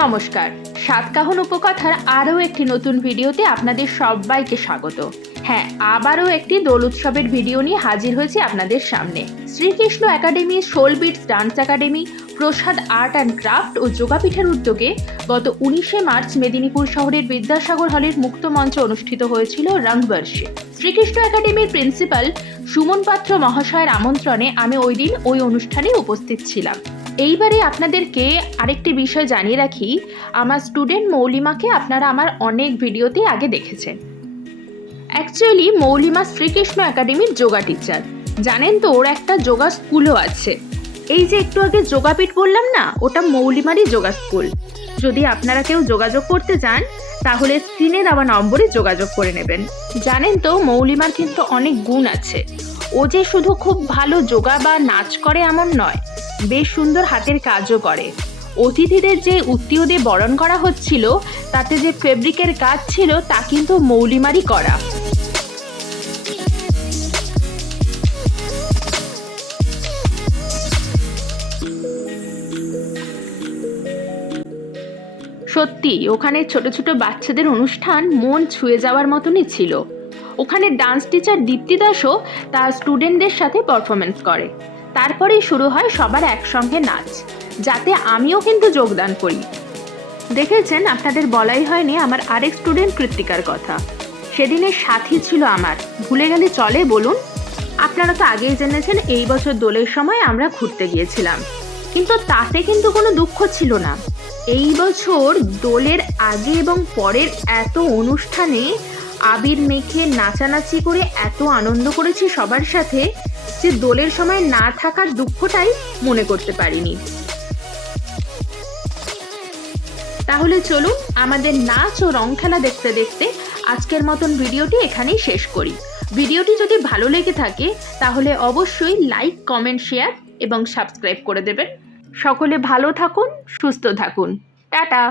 নমস্কার, সাতকাহন উপকথার আরও একটি নতুন ভিডিওতে আপনাদের সবাইকে স্বাগত। হ্যাঁ, আবারও একটি দোল উৎসবের ভিডিও নিয়ে হাজির হয়েছি আপনাদের সামনে। Srikrishna academy, soul beats dance academy, Prasad art and craft ও যোগাপীঠের উদ্যোগে গত 19শে মার্চ মেদিনীপুর শহরের বিদ্যাসাগর হলের মুক্ত মঞ্চে অনুষ্ঠিত হয়েছিল রংবর্ষে। শ্রীকৃষ্ণ একাডেমির প্রিন্সিপাল সুমন পাত্র মহাশয়ের আমন্ত্রণে আমি ওই অনুষ্ঠানে উপস্থিত ছিলাম। এইবারে আপনাদেরকে আরেকটি বিষয় জানিয়ে রাখি, আমার স্টুডেন্ট মৌলিমাকে আপনারা আমার অনেক ভিডিওতে আগে দেখেছেন। অ্যাকচুয়ালি মৌলিমা শ্রীকৃষ্ণ একাডেমির যোগা টিচার। জানেন তো, ওর একটা যোগা স্কুলও আছে। এই যে একটু আগে যোগাপীঠ বললাম না, ওটা মৌলিমারই যোগা স্কুল। যদি আপনারা কেউ যোগাযোগ করতে চান তাহলে স্ক্রিনে দেওয়া নম্বরে যোগাযোগ করে নেবেন। জানেন তো, মৌলিমার কিন্তু অনেক গুণ আছে। ও যে শুধু খুব ভালো যোগা বা নাচ করে এমন নয়, বেশ সুন্দর হাতের কাজও করে। অতিথিদের যে উত্তীয় দিয়ে বরণ করা হচ্ছিল, তাতে যে ফেব্রিকের কাজ ছিল তা কিন্তু মৌলিমারই করা। সত্যি ওখানে ছোট ছোট বাচ্চাদের অনুষ্ঠান মন ছুঁয়ে যাওয়ার মতনই ছিল। ওখানে ডান্স টিচার দীপ্তি দাসও তার স্টুডেন্টদের সাথে পারফরমেন্স করে। তারপরেই শুরু হয় সবার একসঙ্গে নাচ, যাতে আমিও কিন্তু যোগদান করি। দেখেছেন, আপনাদের বলাই হয়নি আমার আরেক স্টুডেন্ট কৃত্তিকার কথা। সেদিনের সাথী ছিল আমার, ভুলে গেলে চলে বলুন? আপনারা তো আগেই জেনেছেন, এই বছর দোলের সময় আমরা ঘুরতে গিয়েছিলাম, কিন্তু তাতে কিন্তু কোনো দুঃখ ছিল না। এই বছর দোলের আগে এবং পরের এত অনুষ্ঠানে আবির মেখে নাচানাচি করে এত আনন্দ করেছি সবার সাথে, যে দোলের সময় না থাকার দুঃখটাই মনে করতে পারিনি। তাহলে চলুন আমাদের নাচ ও রং খেলা দেখতে দেখতে আজকের মতন ভিডিওটি এখানেই শেষ করি। ভিডিওটি যদি ভালো লেগে থাকে তাহলে অবশ্যই লাইক, কমেন্ট, শেয়ার এবং সাবস্ক্রাইব করে দেবেন। সকলে ভালো থাকুন, সুস্থ থাকুন। টাটা।